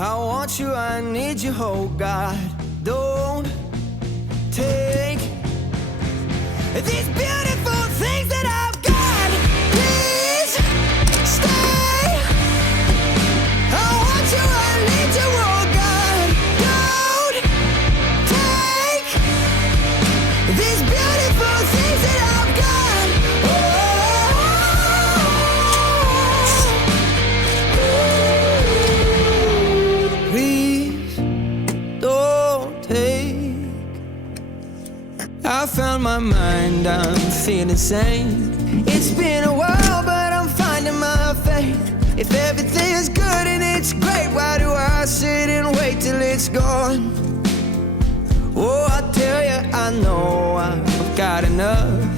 I want you, I need you, oh God. Don't take these beautiful things that I've got. Please stay. I want you, I need you, oh God. Don't take these beautiful things that I've got. Please don't take. I found my mind, I'm feeling sane. It's been a while, but I'm finding my faith. If everything's good and it's great, why do I sit and wait till it's gone? Oh, I tell you, I know I've got enough.